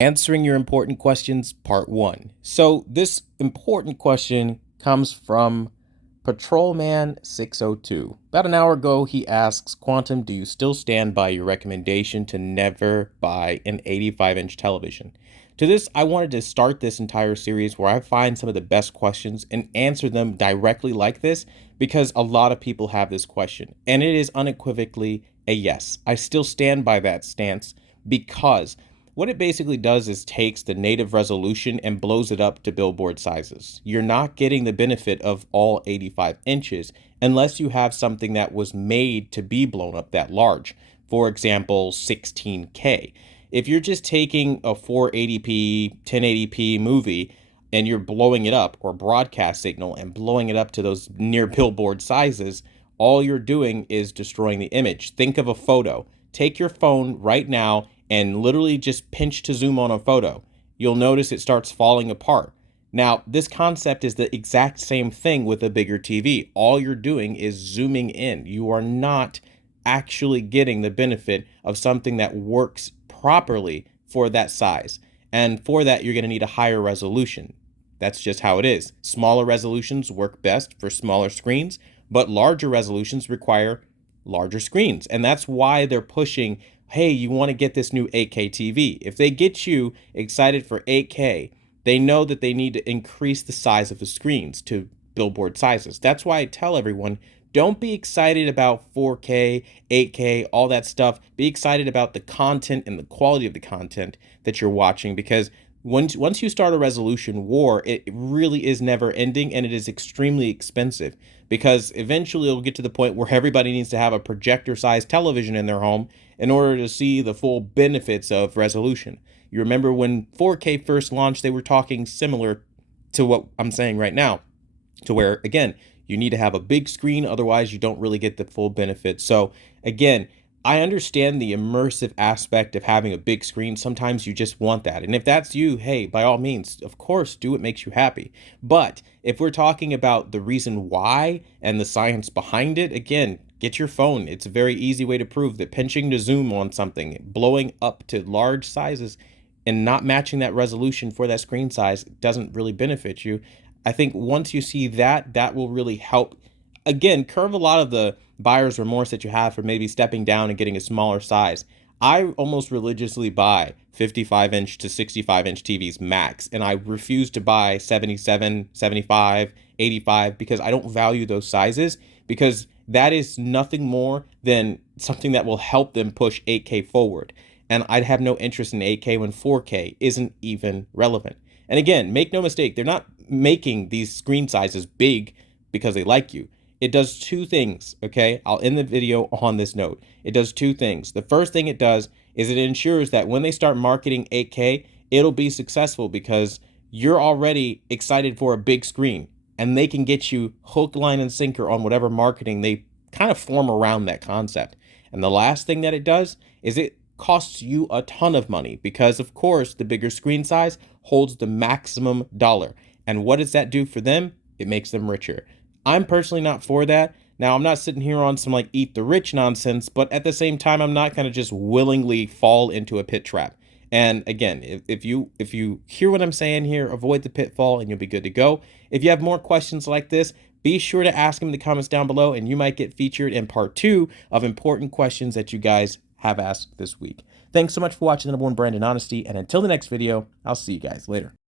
Answering your important questions, part one. So, this important question comes from Patrolman602. About an hour ago, he asks, Quantum, do you still stand by your recommendation to never buy an 85-inch television? To this, I wanted to start this entire series where I find some of the best questions and answer them directly like this because a lot of people have this question. And it is unequivocally a yes. I still stand by that stance because what it basically does is takes the native resolution and blows it up to billboard sizes. You're not getting the benefit of all 85 inches unless you have something that was made to be blown up that large. For example, 16K. If you're just taking a 480p, 1080p movie and you're blowing it up, or broadcast signal and blowing it up to those near billboard sizes, all you're doing is destroying the image. Think of a photo. Take your phone right now and literally just pinch to zoom on a photo. You'll notice it starts falling apart. Now, this concept is the exact same thing with a bigger TV. All you're doing is zooming in. You are not actually getting the benefit of something that works properly for that size. And for that, you're going to need a higher resolution. That's just how it is. Smaller resolutions work best for smaller screens, but larger resolutions require larger screens. And that's why they're pushing, hey, you want to get this new 8K TV. If they get you excited for 8K, they know that they need to increase the size of the screens to billboard sizes. That's why I tell everyone, don't be excited about 4K, 8K, all that stuff. Be excited about the content and the quality of the content that you're watching, because once you start a resolution war, it really is never ending, and it is extremely expensive, because eventually it'll get to the point where everybody needs to have a projector-sized television in their home in order to see the full benefits of resolution. You remember when 4K first launched, they were talking similar to what I'm saying right now, to where, again, you need to have a big screen, otherwise you don't really get the full benefit. So again, I understand the immersive aspect of having a big screen. Sometimes you just want that. And if that's you, hey, by all means, of course, do what makes you happy. But if we're talking about the reason why and the science behind it, again, get your phone. It's a very easy way to prove that pinching to zoom on something, blowing up to large sizes, and not matching that resolution for that screen size doesn't really benefit you. I think once you see that, that will really help, again, curve a lot of the buyer's remorse that you have for maybe stepping down and getting a smaller size. I almost religiously buy 55-inch to 65-inch TVs max, and I refuse to buy 77, 75, 85 because I don't value those sizes, because that is nothing more than something that will help them push 8K forward. And I'd have no interest in 8K when 4K isn't even relevant. And again, make no mistake, they're not making these screen sizes big because they like you. It does two things, okay? I'll end the video on this note. It does two things. The first thing it does is it ensures that when they start marketing 8K, it'll be successful because you're already excited for a big screen, and they can get you hook, line, and sinker on whatever marketing they kind of form around that concept. And the last thing that it does is it costs you a ton of money because, of course, the bigger screen size holds the maximum dollar. And what does that do for them? It makes them richer. I'm personally not for that. Now, I'm not sitting here on some like eat the rich nonsense, but at the same time, I'm not going to just willingly fall into a pit trap. And again, if you hear what I'm saying here, avoid the pitfall and you'll be good to go. If you have more questions like this, be sure to ask them in the comments down below, and you might get featured in part 2 of important questions that you guys have asked this week. Thanks so much for watching the number one brand in honesty, and until the next video, I'll see you guys later.